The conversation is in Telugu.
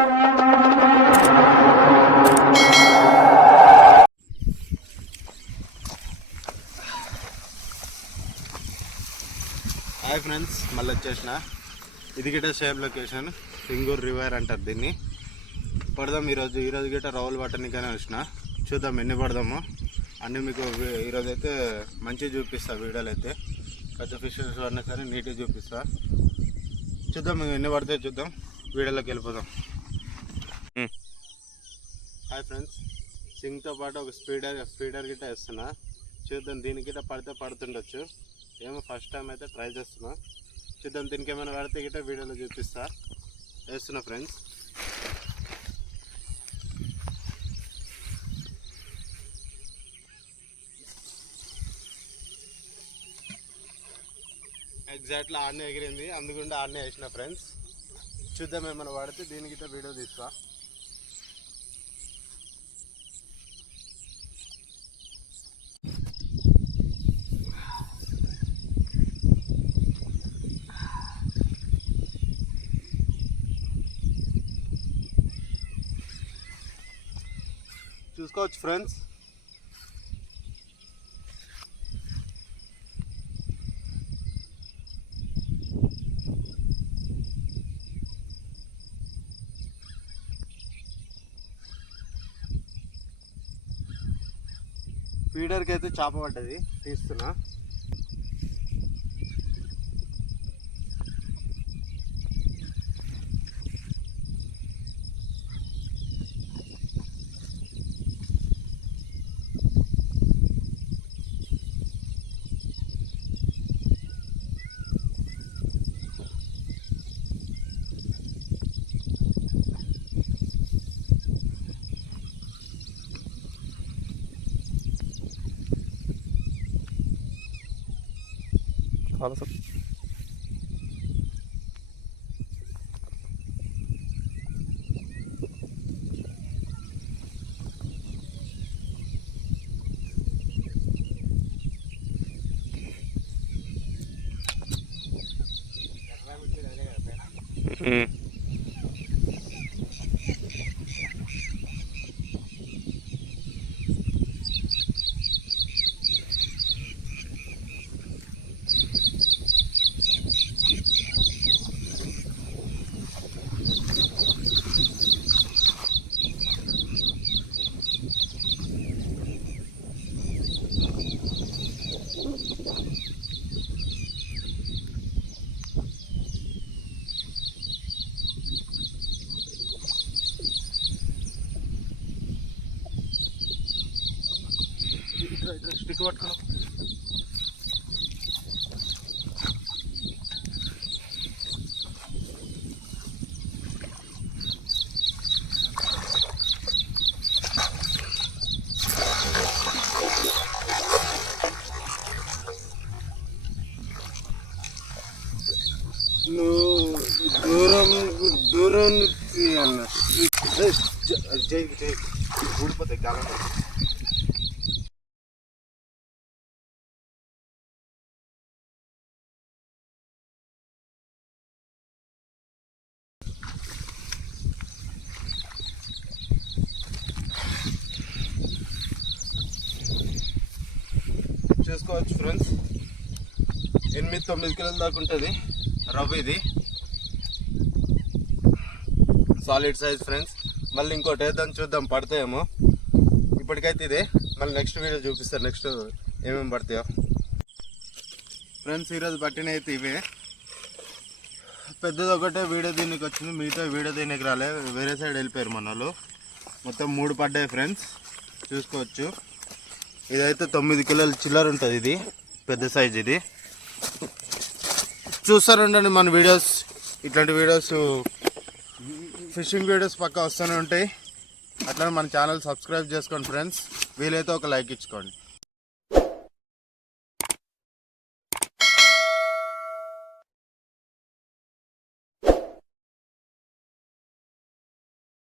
హాయ్ ఫ్రెండ్స్, మళ్ళీ వచ్చేసిన. ఇది గిట్ట సేమ్ లొకేషన్, సింగూర్ రివర్ అంటారు దీన్ని. పడదాం ఈరోజు గిట్ట రౌల్ పట్టడానికనే వచ్చిన. చూద్దాం ఎన్ని పడదామో అన్నీ మీకు ఈరోజు అయితే మంచిగా చూపిస్తా. వీడియోలు అయితే పెద్ద ఫిషెస్ అన్నా సరే నీట్గా చూపిస్తా. చూద్దాం మీకు ఎన్ని పడతాయో చూద్దాం. వీడియోలోకి వెళ్ళిపోదాం. హాయ్ ఫ్రెండ్స్, సింగ్తో పాటు ఒక స్పీడర్ గిట్ట వేస్తున్నా. చూద్దాం దీని గిట్ట పడితే పడుతుండొచ్చు. ఏమో ఫస్ట్ టైం అయితే ట్రై చేస్తున్నా. చూద్దాం దీనికి ఏమైనా పడితే గిట్ట వీడియోలో చూపిస్తా. వేస్తున్నా ఫ్రెండ్స్. ఎగ్జాక్ట్లీ ఆడనే ఎగిరింది, అందుకుండా ఆడనే వేసిన ఫ్రెండ్స్. చూద్దాం ఏమైనా పడితే దీనికి గిట్ట వీడియో తీస్తా. చూసుకోవచ్చు ఫ్రెండ్స్. ఫీడర్కి అయితే చేప పడ్డది, తీస్తున్నా. చాలా సార్ స్టిక్ పట్టుకున్నాం. దూరం అన్న ఊడిపోతాయి కాలం. చూసుకోవచ్చు ఫ్రెండ్స్, 8-9 కిలోల దాకా ఉంటుంది రవ్వ. ఇది సాలిడ్ సైజ్ ఫ్రెండ్స్. మళ్ళీ ఇంకోటి వేద్దాం, చూద్దాం పడతాయేమో. ఇప్పటికైతే ఇదే, మళ్ళీ నెక్స్ట్ వీడియో చూపిస్తారు నెక్స్ట్ ఏమేమి పడతాయో. ఫ్రెండ్స్ ఈరోజు పట్టిన అయితే ఇవే. పెద్దది ఒకటే వీడియో దీనికి వచ్చింది, మిగతా వీడియో దీనికి రాలే, వేరే సైడ్ వెళ్ళిపోయారు మన వాళ్ళు. మొత్తం 3 పడ్డాయి ఫ్రెండ్స్, చూసుకోవచ్చు. ఇదైతే 9 కిలోల చిల్లర ఉంటుంది. ఇది పెద్ద సైజ్. ఇది చూస్తారండి మన వీడియోస్. ఇట్లాంటి వీడియోస్, ఫిషింగ్ వీడియోస్ పక్కా వస్తూనే ఉంటాయి. అట్లా మన ఛానల్ సబ్స్క్రైబ్ చేసుకోండి ఫ్రెండ్స్. వీలైతే ఒక లైక్ ఇచ్చుకోండి.